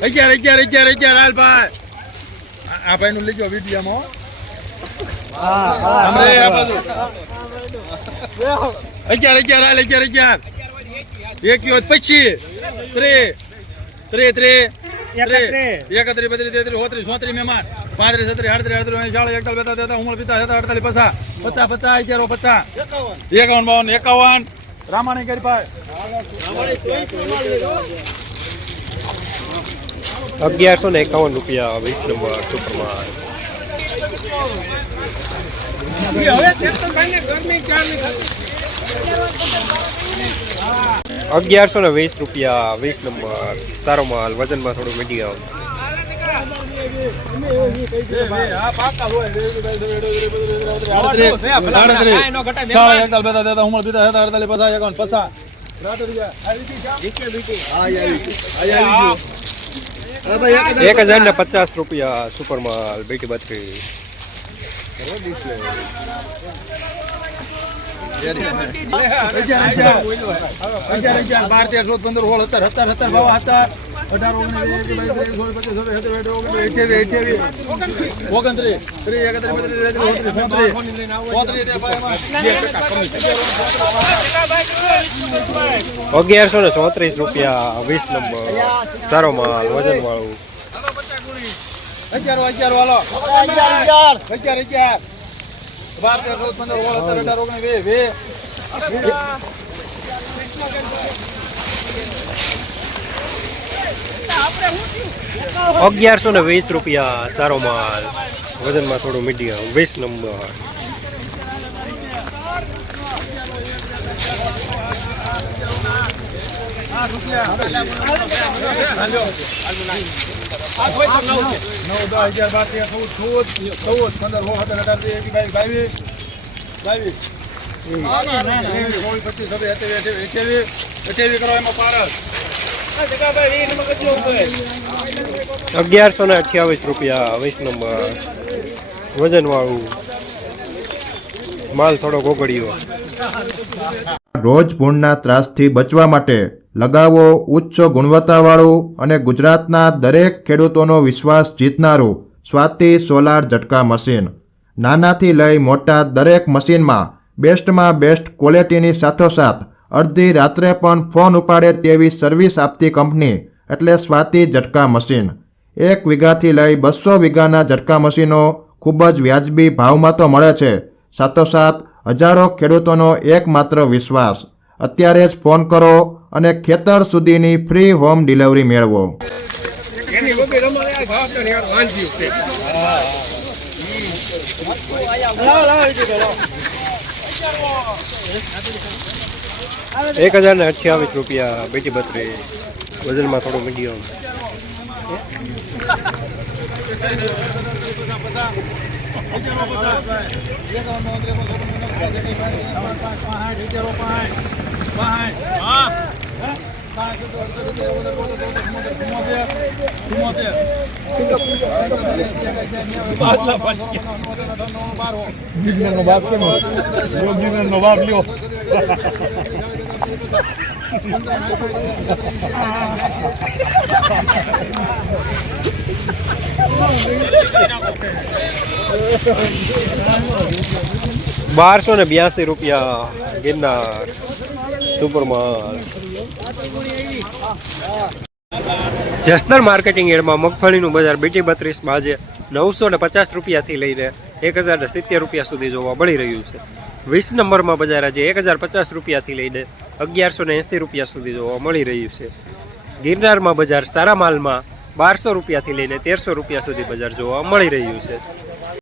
11 હાલ ભાઈ આ ભાઈ નું લીજો વિડીયોમાં આપણે આ બાજુ 11 હાલ 11 એક યો 25 3 31 32 33 34 મહેમાન 35 37 38 39 40 41 42 43 50 51 રામાણી કરી ભાઈ 1151 રૂપિયા 20 નંબર સુપરમાં 1120 રૂપિયા 20 નંબર સારો માલ વજનમાં થોડું મીડિયમ 1050 રૂપિયા સુપર માલ બેટી 32 1134 રૂપિયા 20 નંબર સારો માલ વજન વાળું 1120 રૂપિયા સારો માલ વજનમાં થોડું મીડિયમ 20 નંબર 1128 રૂપિયા 20 નંબર વજન વાળું માલ થોડો ગોગળ્યો રોજ ભૂણના ત્રાસથી બચવા માટે લગાવો ઉચ્ચ ગુણવત્તાવાળું અને ગુજરાતના દરેક ખેડૂતોનો વિશ્વાસ જીતનારું સ્વાતિ સોલાર ઝટકા મશીન નાનાથી લઈ મોટા દરેક મશીનમાં બેસ્ટમાં બેસ્ટ ક્વોલિટીની સાથોસાથ અડધી રાત્રે પણ ફોન ઉપાડે તેવી સર્વિસ આપતી કંપની એટલે સ્વાતિ ઝટકા મશીન 1 વીઘાથી લઈ 200 વીઘાના ઝટકા મશીનો ખૂબ જ વ્યાજબી ભાવમાં તો મળે છે સાથોસાથ હજારો ખેડૂતોનો એકમાત્ર વિશ્વાસ અત્યારે જ ફોન કરો અને ખેતર સુધીની ફ્રી હોમ ડિલિવરી મેળવો 1028 રૂપિયા બેટી 32 વજનમાં થોડું મીડિયમ 1282 રૂપિયા ગિરનાર સુપર માલ જસદણ માર્કેટિંગ યાર્ડમાં મગફળીનું બજાર બેટી 32 માં આજે 950 રૂપિયાથી લઈને 1070 રૂપિયા સુધી જોવા મળી રહ્યું છે 20 નંબરમાં બજાર આજે 1050 રૂપિયાથી લઈને 1180 રૂપિયા સુધી જોવા મળી રહ્યું છે ગિરનારમાં બજાર સારા માલમાં 1200 રૂપિયાથી લઈને 1300 રૂપિયા સુધી બજાર જોવા મળી રહ્યું છે